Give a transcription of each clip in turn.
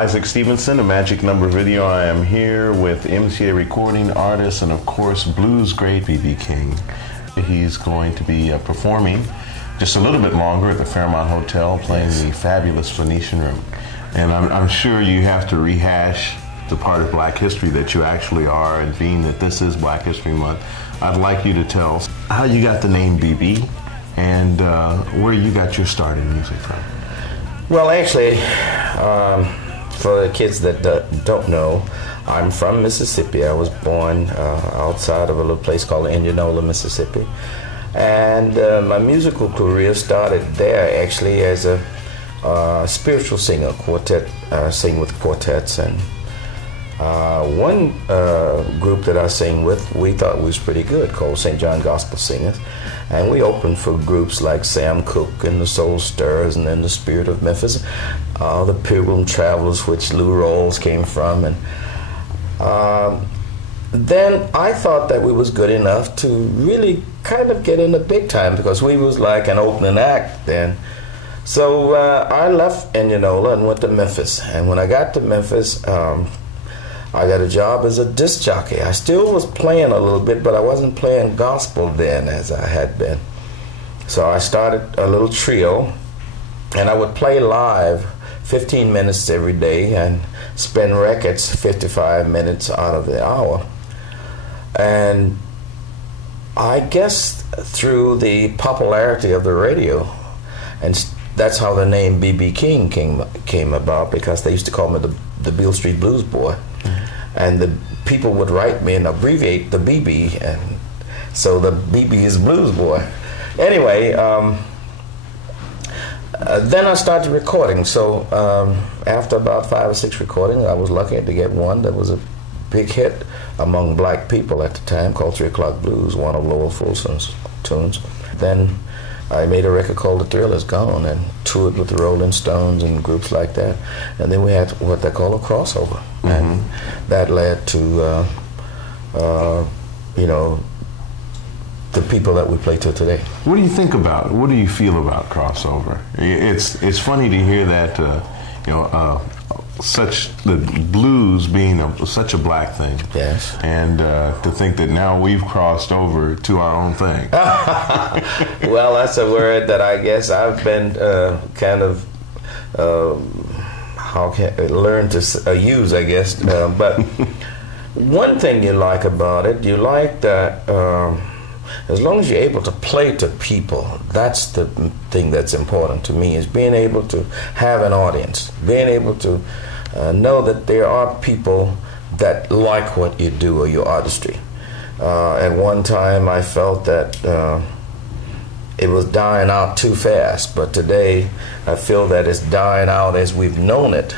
Isaac Stevenson, a Magic Number Video. I am here with MCA recording artist and, of course, blues great B.B. King. He's going to be performing just a little bit longer at the Fairmont Hotel, playing the fabulous Phoenician Room. And I'm sure you have to rehash the part of Black history that you actually are, and being that this is Black History Month, I'd like you to tell how you got the name BB and where you got your start in music from. Well, actually, for the kids that don't know, I'm from Mississippi. I was born outside of a little place called Indianola, Mississippi. And my musical career started there, actually, as a spiritual singer, sing with quartets. And one group that I sang with, we thought was pretty good, called St. John Gospel Singers. And we opened for groups like Sam Cooke and the Soul Stirrers, and then the Spirit of Memphis, the Pilgrim Travelers, which Lou Rawls came from. And then I thought that we was good enough to really kind of get in the big time, because we was like an opening act then. So I left Indianola and went to Memphis. And when I got to Memphis, I got a job as a disc jockey. I still was playing a little bit, but I wasn't playing gospel then as I had been. So I started a little trio, and I would play live 15 minutes every day and spin records 55 minutes out of the hour. And I guess through the popularity of the radio, and that's how the name B.B. King came about, because they used to call me the Beale Street Blues Boy. And the people would write me and abbreviate the BB, and so the BB is Blues Boy. Anyway, then I started recording. So after about 5 or 6 recordings, I was lucky to get one that was a big hit among black people at the time, called 3 O'Clock Blues, one of Lowell Fulsom's tunes. Then I made a record called The Thrill Is Gone and toured with the Rolling Stones and groups like that. And then we had what they call a crossover. Mm-hmm. And that led to, you know, the people that we play to today. What do you think about it? What do you feel about crossover? It's funny to hear that, you know, the blues being such a black thing. Yes. And to think that now we've crossed over to our own thing. Well, that's a word that I guess I've been kind of learned to use, I guess. But one thing you like about it, you like that as long as you're able to play to people, that's the thing that's important to me, is being able to have an audience, being able to know that there are people that like what you do or your artistry. At one time I felt that it was dying out too fast, but today I feel that it's dying out as we've known it,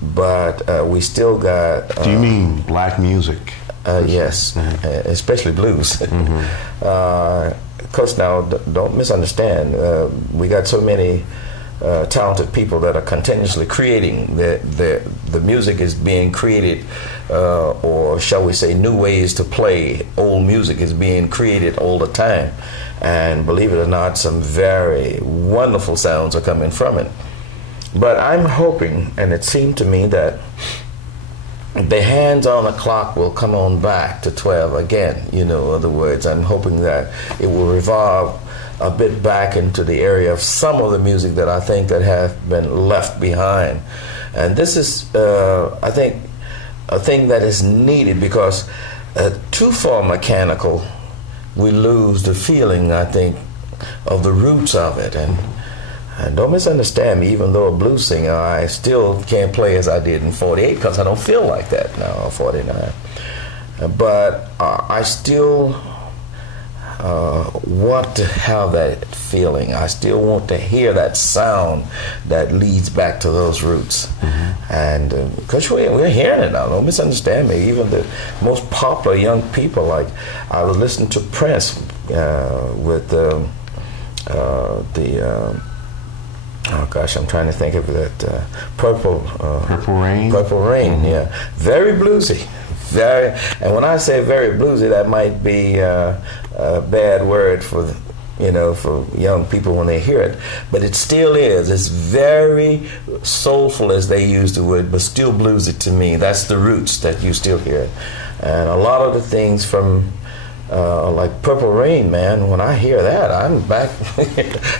but we still got... Do you mean black music? Yes, especially blues. Mm-hmm. Of course, now, don't misunderstand, we got so many talented people that are continuously creating. The music is being created, or shall we say, new ways to play old music is being created all the time. And believe it or not, some very wonderful sounds are coming from it. But I'm hoping, and it seemed to me, that the hands on the clock will come on back to 12 again. You know, in other words, I'm hoping that it will revolve a bit back into the area of some of the music that I think that have been left behind. And this is, I think, a thing that is needed, because too far mechanical, we lose the feeling, I think, of the roots of it. And don't misunderstand me, even though a blues singer, I still can't play as I did in 48, because I don't feel like that now, 49. But I still want to have that feeling. I still want to hear that sound that leads back to those roots. Mm-hmm. And because we're hearing it now, don't misunderstand me. Even the most popular young people, like I was listening to Prince with the oh gosh, I'm trying to think of that Purple Rain. Purple Rain, mm-hmm. Yeah, very bluesy. Very, and when I say very bluesy, that might be a bad word for for young people when they hear it. But it still is. It's very soulful, as they use the word, but still bluesy to me. That's the roots that you still hear. And a lot of the things from like Purple Rain, man, when I hear that, I'm back.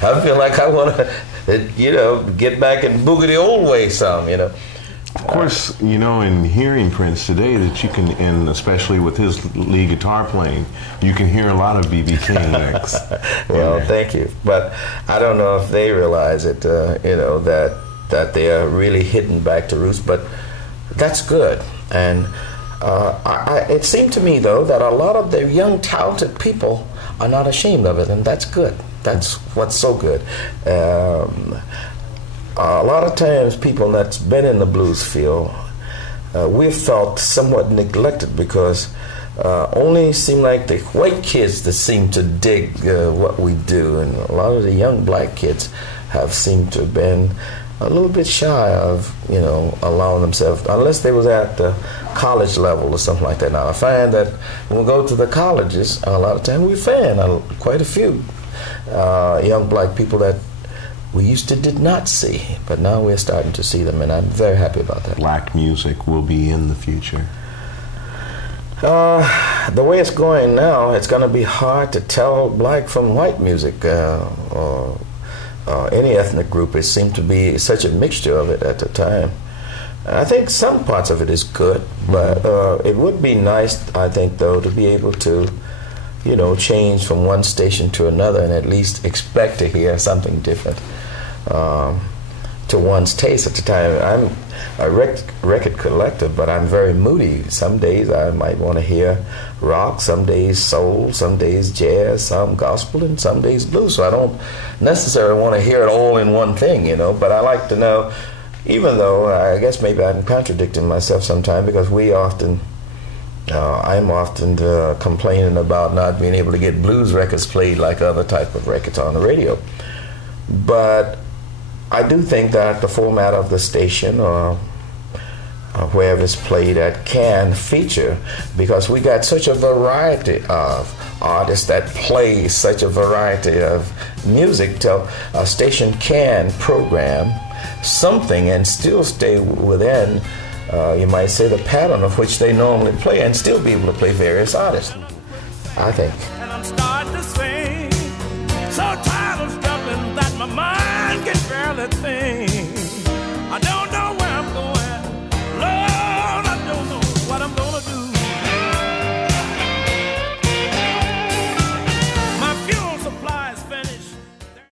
I feel like I want to, get back and boogie the old way some, Of course, in hearing Prince today, that you can, and especially with his lead guitar playing, you can hear a lot of B.B. King mix. Well, thank you. But I don't know if they realize it, that they are really hitting back to roots, but that's good. And it seemed to me, though, that a lot of the young, talented people are not ashamed of it, and that's good. That's what's so good. A lot of times people that's been in the blues field, we've felt somewhat neglected because only seem like the white kids that seem to dig what we do, and a lot of the young black kids have seemed to have been a little bit shy of, allowing themselves, unless they was at the college level or something like that. Now, I find that when we go to the colleges, a lot of times we find quite a few young black people that we used to did not see, but now we're starting to see them, and I'm very happy about that. Black music will be in the future. The way it's going now, it's going to be hard to tell black from white music or any ethnic group. It seemed to be such a mixture of it at the time. I think some parts of it is good, but it would be nice, I think, though, to be able to, change from one station to another and at least expect to hear something different to one's taste at the time. I'm a record collector, but I'm very moody. Some days I might want to hear rock, some days soul, some days jazz, some gospel, and some days blues. So I don't necessarily want to hear it all in one thing, but I like to know, even though I guess maybe I'm contradicting myself sometimes, because I'm often complaining about not being able to get blues records played like other type of records on the radio. But I do think that the format of the station or wherever it's played at can feature, because we got such a variety of artists that play such a variety of music, till a station can program something and still stay within, you might say, the pattern of which they normally play, and still be able to play various artists, I think. And I'm starting to swing, so tired of struggling that my mind can barely think.